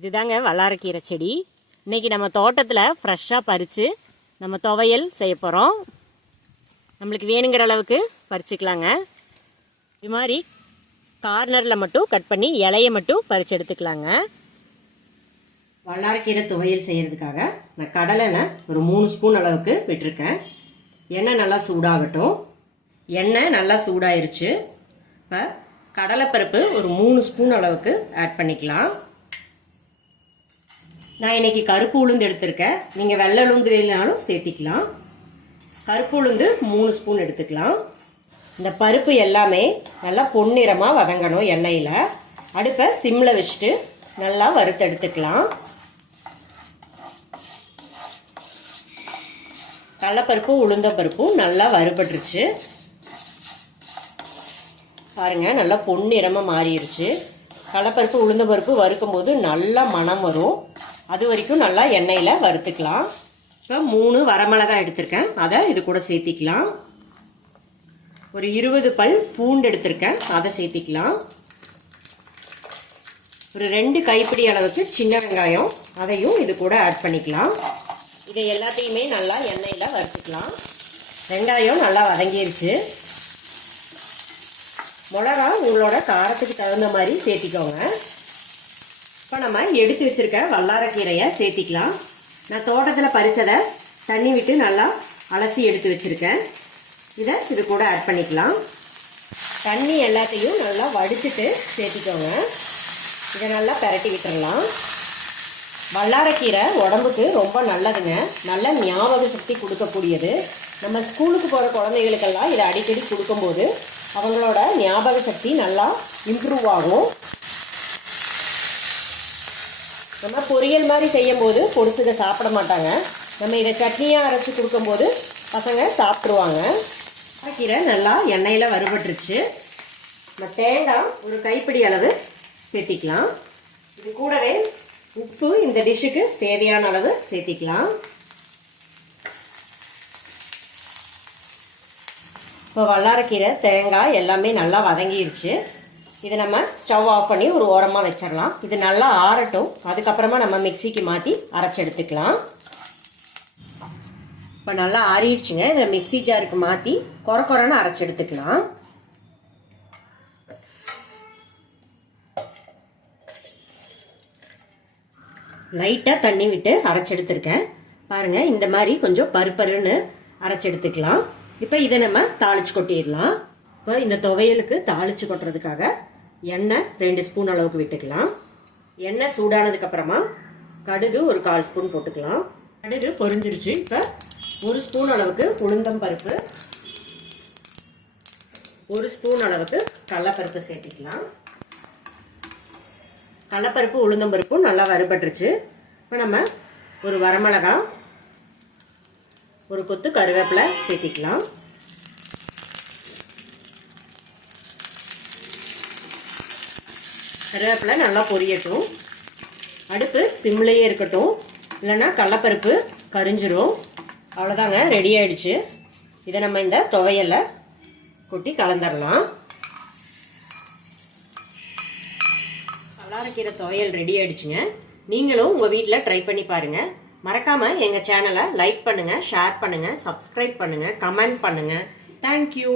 இதுதாங்க வல்லாரக்கீரை செடி. இன்னைக்கு நம்ம தோட்டத்தில் ஃப்ரெஷ்ஷாக பறித்து நம்ம துவையல் செய்ய போகிறோம் நம்மளுக்கு வேணுங்கிற அளவுக்கு பறிச்சுக்கலாங்க. இது மாதிரி கார்னரில் மட்டும் கட் பண்ணி இலையை மட்டும் பறித்து எடுத்துக்கலாங்க. வல்லாரக்கீரை துவையல் செய்கிறதுக்காக நான் கடலைனை ஒரு மூணு ஸ்பூன் அளவுக்கு விட்டுருக்கேன். எண்ணெய் நல்லா சூடாகட்டும். எண்ணெய் நல்லா சூடாயிருச்சு. இப்போ கடலைப்பருப்பு ஒரு மூணு ஸ்பூன் அளவுக்கு ஆட் பண்ணிக்கலாம். நான் இன்னைக்கு கருப்பு உளுந்து எடுத்திருக்கேன். நீங்கள் வெள்ளை உளுந்து வேணுனாலும் சேர்த்திக்கலாம். கருப்பு உளுந்து மூணு ஸ்பூன் எடுத்துக்கலாம். இந்த பருப்பு எல்லாமே நல்லா பொன்னிறமாக வதங்கணும் எண்ணெயில். அடுப்பை சிம்மில் வச்சுட்டு நல்லா வறுத்து எடுத்துக்கலாம். உளுந்த பருப்பும் நல்லா வறுபட்டுருச்சு. பாருங்க நல்லா பொன்னிறமாக மாறிடுச்சு கடலப்பருப்பு உளுந்த பருப்பு வறுக்கும் போது நல்லா மணம் வரும். அது வரைக்கும் நல்லா எண்ணெயில் வறுத்துக்கலாம். இப்போ மூணு வரமிளகாய் எடுத்திருக்கேன். அதை இது கூட சேர்த்திக்கலாம். ஒரு இருபது பல் பூண்டு எடுத்திருக்கேன். அதை சேர்த்திக்கலாம். ஒரு ரெண்டு கைப்பிடி அளவுக்கு சின்ன வெங்காயம். அதையும் இது கூட ஆட் பண்ணிக்கலாம். இதை எல்லாத்தையுமே நல்லா எண்ணெயில் வறுத்துக்கலாம். வெங்காயம் நல்லா வதங்கிருச்சு. மிளகா உங்களோட காரத்துக்கு தகுந்த மாதிரி சேர்த்திக்கோங்க. இப்போ நம்ம எடுத்து வச்சுருக்க வல்லாரக்கீரையை சேர்த்திக்கலாம். நான் தோட்டத்தில் பறித்ததை தண்ணி விட்டு நல்லா அலசி எடுத்து வச்சுருக்கேன். இதை இது கூட ஆட் பண்ணிக்கலாம். தண்ணி எல்லாத்தையும் நல்லா வடிச்சிட்டு சேர்த்துக்கோங்க. இதை நல்லா பரட்டி விட்டுடலாம் வல்லாரக்கீரை உடம்புக்கு ரொம்ப நல்லதுங்க. நல்ல ஞாபக சக்தி கொடுக்கக்கூடியது. நம்ம ஸ்கூலுக்கு போகிற குழந்தைகளுக்கெல்லாம் இதை அடிக்கடி கொடுக்கும்போது அவங்களோட ஞாபக சக்தி நல்லா இம்ப்ரூவ் ஆகும். நம்ம பொரியல் மாதிரி செய்யும் போது பொடிசுக சாப்பிட மாட்டாங்க. நம்ம இதை சட்னியாக அரைச்சி கொடுக்கும்போது பசங்க சாப்பிட்ருவாங்க கீரை நல்லா எண்ணெயில் வறுபட்டுருச்சு. நம்ம தேங்காய் ஒரு கைப்பிடி அளவு சேர்த்திக்கலாம். இது கூடவே உப்பு இந்த டிஷ்ஷுக்கு தேவையான அளவு சேர்த்திக்கலாம். இப்போ வல்லாரக்கீரை தேங்காய் எல்லாமே நல்லா வதங்கிடுச்சு இதை நம்ம ஸ்டவ் ஆஃப் பண்ணி ஒரு ஓரமாக வச்சிடலாம். இது நல்லா ஆறட்டும். அதுக்கப்புறமா நம்ம மிக்சிக்கு மாற்றி அரைச்சி எடுத்துக்கலாம். இப்போ நல்லா ஆறிடுச்சுங்க. இதில் மிக்சி ஜாருக்கு மாற்றி குறை குறைன்னு அரைச்சி எடுத்துக்கலாம். லைட்டாக தண்ணி விட்டு அரைச்சி எடுத்துருக்கேன். பாருங்கள் இந்த மாதிரி கொஞ்சம் பருப்பருன்னு அரைச்சி எடுத்துக்கலாம். இப்போ இதை நம்ம தாளிச்சு கொட்டிடலாம். இப்போ இந்த துவையலுக்கு தாளிச்சு கொட்டுறதுக்காக எண்ணெய் ரெண்டு ஸ்பூன் அளவுக்கு விட்டுக்கலாம். எண்ணெய் சூடானதுக்கப்புறமா கடுகு ஒரு கால் ஸ்பூன் போட்டுக்கலாம். கடுகு பொரிஞ்சிருச்சு இப்போ ஒரு ஸ்பூன் அளவுக்கு உளுந்தம் பருப்பு ஒரு ஸ்பூன் அளவுக்கு கடலப்பருப்பு சேர்த்திக்கலாம். கடலப்பருப்பு உளுந்தம்பருப்பும் நல்லா வறுபட்டுருச்சு. இப்போ நம்ம ஒரு வரமிளகா ஒரு கொத்து கருவேப்பிலை சேர்த்திக்கலாம். கருவேப்பிலை நல்லா பொரியட்டும். அடுப்பு சிம்லேயே இருக்கட்டும். இல்லைன்னா கடலப்பருப்பு கரிஞ்சிரும். அவ்வளோதாங்க ரெடி ஆயிடுச்சு. இதை நம்ம இந்த துவையலை கொட்டி கலந்துடலாம் வல்லாரக்கீரை துவையல் ரெடி ஆயிடுச்சுங்க. நீங்களும் உங்கள் வீட்டில் ட்ரை பண்ணி பாருங்கள் மறக்காமல் எங்கள் சேனலை லைக் பண்ணுங்கள் ஷேர் பண்ணுங்கள் சப்ஸ்கிரைப் பண்ணுங்கள் கமெண்ட் பண்ணுங்கள் தேங்க்யூ